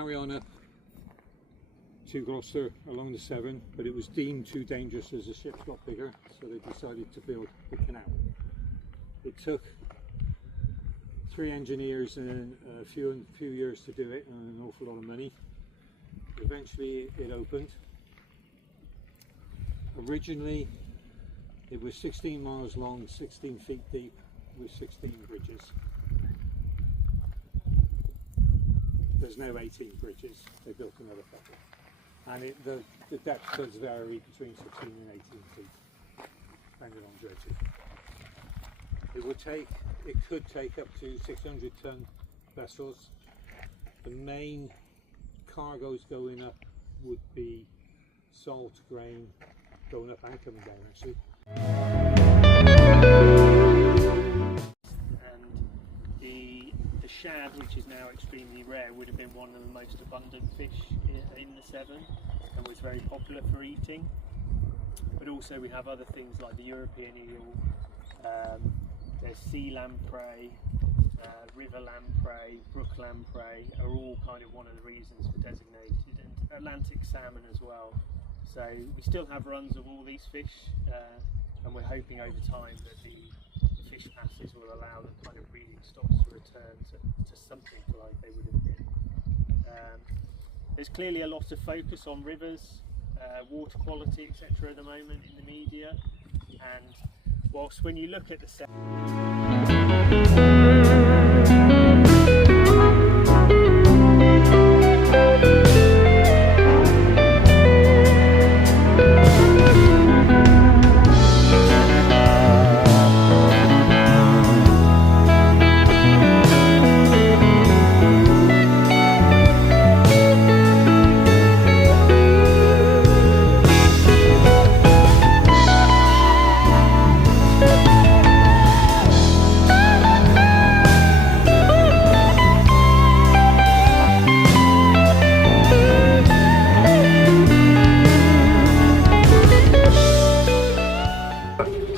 carry on up to Gloucester along the Severn, but it was deemed too dangerous as the ships got bigger, so they decided to build the canal. It took 3 engineers and a few years to do it, and an awful lot of money. Eventually it opened. Originally it was 16 miles long, 16 feet deep, with 16 bridges. There's now 18 bridges. They built another couple. And the depth does vary between 16 and 18 feet, depending on dredging. It could take up to 600-ton vessels. The main cargoes going up would be salt, grain, going up and coming down actually. And the shad, which is now extremely rare, would have been one of the most abundant fish in the Severn and was very popular for eating. But also we have other things like the European eel, there's sea lamprey, river lamprey, brook lamprey are all kind of one of the reasons for designated, and Atlantic salmon as well. So we still have runs of all these fish, and we're hoping over time that the fish passes will allow the kind of breeding stocks to return to something like they would have been. There's clearly a lot of focus on rivers, water quality, etc. at the moment in the media, and whilst when you look at the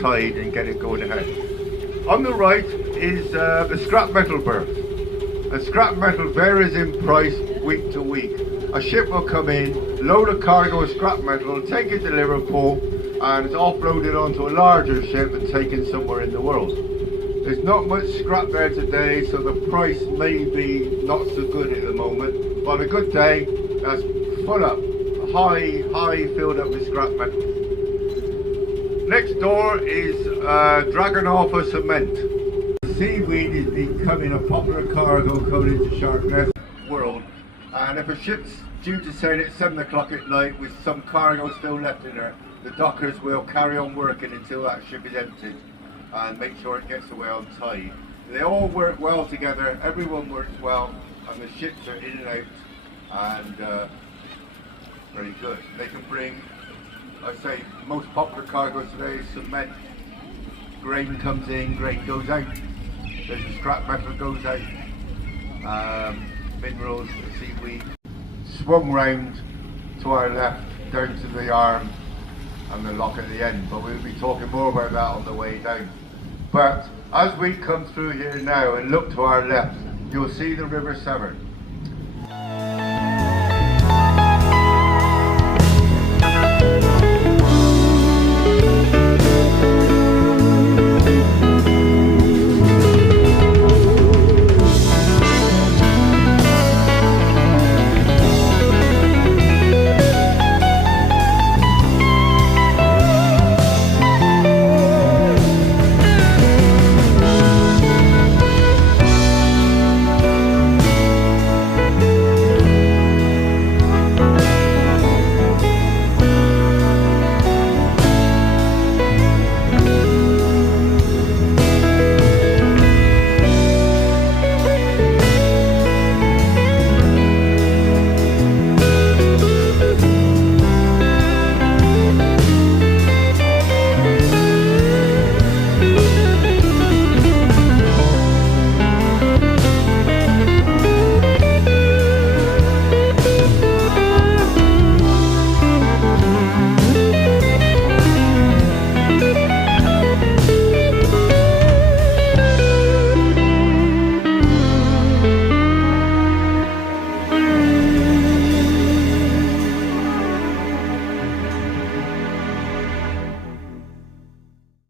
tide and get it going ahead. On the right is the scrap metal berth. A scrap metal varies in price week to week. A ship will come in, load a cargo of scrap metal, take it to Liverpool, and it's offloaded onto a larger ship and taken somewhere in the world. There's not much scrap there today, so the price may be not so good at the moment, but a good day, that's full up, high filled up with scrap metal. Next door is Dragonhofer cement. Seaweed is becoming a popular cargo coming into Sharpness world, and if a ship's due to sail at 7 o'clock at night with some cargo still left in her, the dockers will carry on working until that ship is emptied and make sure it gets away on tide. They all work well together, everyone works well, and the ships are in and out, and very good. They can bring, I say, the most popular cargo today is cement. Grain comes in, grain goes out. There's the scrap metal goes out. Minerals, seaweed. Swung round to our left, down to the arm and the lock at the end, but we'll be talking more about that on the way down. But as we come through here now and look to our left, you'll see the River Severn.